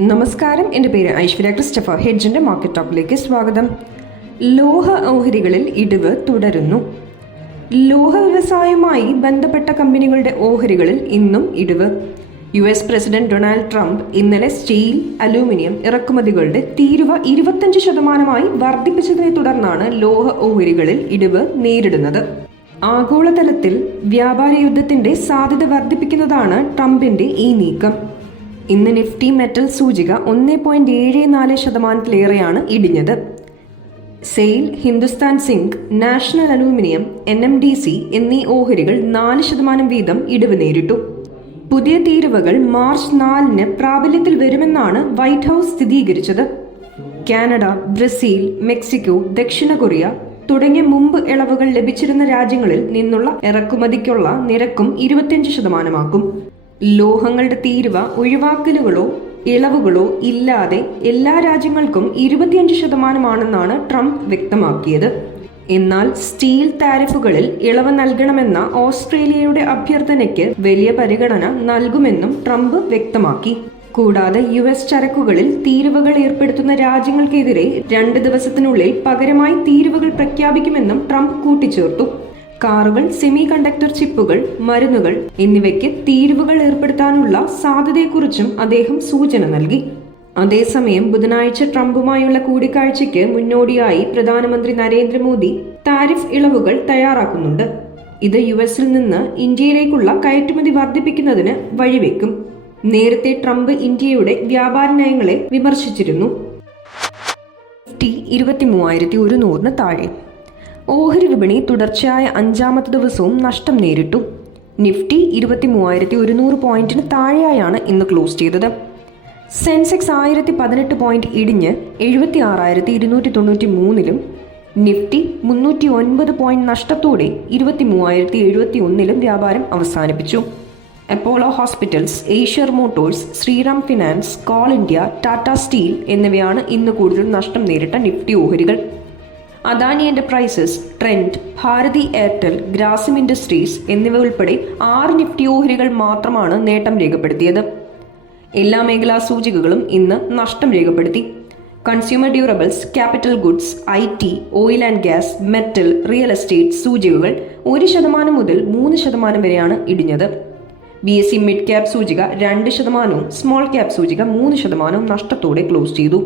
നമസ്കാരം. എന്റെ പേര് ഐശ്വര്യ ക്രിസ്റ്റഫർ. ഹെഡ്ജിന്റെ മാർക്കറ്റ് ടോപ്പിലേക്ക് സ്വാഗതം. ലോഹ ഓഹരികളിൽ ഇടിവ് തുടരുന്നു. ലോഹ വ്യവസായവുമായി ബന്ധപ്പെട്ട കമ്പനികളുടെ ഓഹരികളിൽ ഇന്നും ഇടിവ്. U S president Donald Trump ഇന്നലെ സ്റ്റീൽ അലൂമിനിയം ഇറക്കുമതികളുടെ തീരുവ ഇരുപത്തഞ്ച് ശതമാനമായി വർദ്ധിപ്പിച്ചതിനെ തുടർന്നാണ് ലോഹ ഓഹരികളിൽ ഇടിവ് നേരിടുന്നത്. ആഗോളതലത്തിൽ വ്യാപാര യുദ്ധത്തിന്റെ സാധ്യത വർദ്ധിപ്പിക്കുന്നതാണ് ട്രംപിന്റെ ഈ നീക്കം. ഇന്ന് നിഫ്റ്റി മെറ്റൽ സൂചിക ഒന്ന് പോയിന്റ് ഏഴ് നാല് ശതമാനത്തിലേറെയാണ് ഇടിഞ്ഞത്. SAIL Hindustan zinc national aluminium N M D C എന്നീ ഓഹരികൾ നാല് ശതമാനം വീതം ഇടിവ് നേരിട്ടു. പുതിയ തീരുവകൾ മാർച്ച് നാലിന് പ്രാബല്യത്തിൽ വരുമെന്നാണ് വൈറ്റ് ഹൗസ് സ്ഥിരീകരിച്ചത്. കാനഡ ബ്രസീൽ മെക്സിക്കോ ദക്ഷിണ കൊറിയ തുടങ്ങിയ മുമ്പ് ഇളവുകൾ ലഭിച്ചിരുന്ന രാജ്യങ്ങളിൽ നിന്നുള്ള ഇറക്കുമതിക്കുള്ള നിരക്കും ഇരുപത്തിയഞ്ച് ശതമാനമാക്കും. ലോഹങ്ങളുടെ തീരുവ ഒഴിവാക്കലുകളോ ഇളവുകളോ ഇല്ലാതെ എല്ലാ രാജ്യങ്ങൾക്കും ഇരുപത്തിയഞ്ച് ശതമാനമാണെന്നാണ് ട്രംപ് വ്യക്തമാക്കിയത്. എന്നാൽ സ്റ്റീൽ താരിഫുകളിൽ ഇളവ് നൽകണമെന്ന ഓസ്ട്രേലിയയുടെ അഭ്യർത്ഥനയ്ക്ക് വലിയ പരിഗണന നൽകുമെന്നും ട്രംപ് വ്യക്തമാക്കി. കൂടാതെ യു എസ് ചരക്കുകളിൽ തീരുവകൾ ഏർപ്പെടുത്തുന്ന രാജ്യങ്ങൾക്കെതിരെ രണ്ട് ദിവസത്തിനുള്ളിൽ പകരമായി തീരുവകൾ പ്രഖ്യാപിക്കുമെന്നും ട്രംപ് കൂട്ടിച്ചേർത്തു. കാറുകൾ സെമി കണ്ടക്ടർ ചിപ്പുകൾ മരുന്നുകൾ എന്നിവയ്ക്ക് തീരുവകൾ ഏർപ്പെടുത്താനുള്ള സാധ്യതയെക്കുറിച്ചും അദ്ദേഹം സൂചന നൽകി. അതേസമയം ബുധനാഴ്ച ട്രംപുമായുള്ള കൂടിക്കാഴ്ചയ്ക്ക് മുന്നോടിയായി പ്രധാനമന്ത്രി നരേന്ദ്രമോദി താരിഫ് ഇളവുകൾ തയ്യാറാക്കുന്നുണ്ട്. ഇത് യു എസിൽ നിന്ന് ഇന്ത്യയിലേക്കുള്ള കയറ്റുമതി വർദ്ധിപ്പിക്കുന്നതിന് വഴിവെക്കും. നേരത്തെ ട്രംപ് ഇന്ത്യയുടെ വ്യാപാര നയങ്ങളെ വിമർശിച്ചിരുന്നു. ടി ഇരുപത്തി ഒരുന്നൂറിന് താഴെ. ഓഹരി വിപണി തുടർച്ചയായ അഞ്ചാമത്തെ ദിവസവും നഷ്ടം നേരിട്ടു. നിഫ്റ്റി ഇരുപത്തി മൂവായിരത്തി ഒരുന്നൂറ് പോയിന്റിന് താഴെയായാണ് ഇന്ന് ക്ലോസ് ചെയ്തത്. സെൻസെക്സ് ആയിരത്തി പതിനെട്ട് പോയിന്റ് ഇടിഞ്ഞ് എഴുപത്തി ആറായിരത്തി ഇരുന്നൂറ്റി തൊണ്ണൂറ്റി മൂന്നിലും നിഫ്റ്റി മുന്നൂറ്റി ഒൻപത് പോയിന്റ് നഷ്ടത്തോടെ ഇരുപത്തി മൂവായിരത്തി എഴുപത്തി ഒന്നിലും വ്യാപാരം അവസാനിപ്പിച്ചു. Apollo hospitals Eicher Motors Shriram finance Coal India Tata steel എന്നിവയാണ് ഇന്ന് കൂടുതൽ നഷ്ടം നേരിട്ട നിഫ്റ്റി ഓഹരികൾ. Adani enterprises Trent Bharti Airtel Grasim industries എന്നിവ ഉൾപ്പെടെ ആറ് നിഫ്റ്റി ഓഹരികൾ മാത്രമാണ് നേട്ടം രേഖപ്പെടുത്തിയത്. എല്ലാ മേഖലാ സൂചികകളും ഇന്ന് നഷ്ടം രേഖപ്പെടുത്തി. Consumer durables capital goods I T oil and gas metal real estate സൂചികകൾ ഒരു ശതമാനം മുതൽ മൂന്ന് ശതമാനം വരെയാണ് ഇടിഞ്ഞത്. B S C mid cap സൂചിക രണ്ട് ശതമാനവും സ്മോൾ ക്യാപ് സൂചിക മൂന്ന് ശതമാനവും നഷ്ടത്തോടെ ക്ലോസ് ചെയ്തു.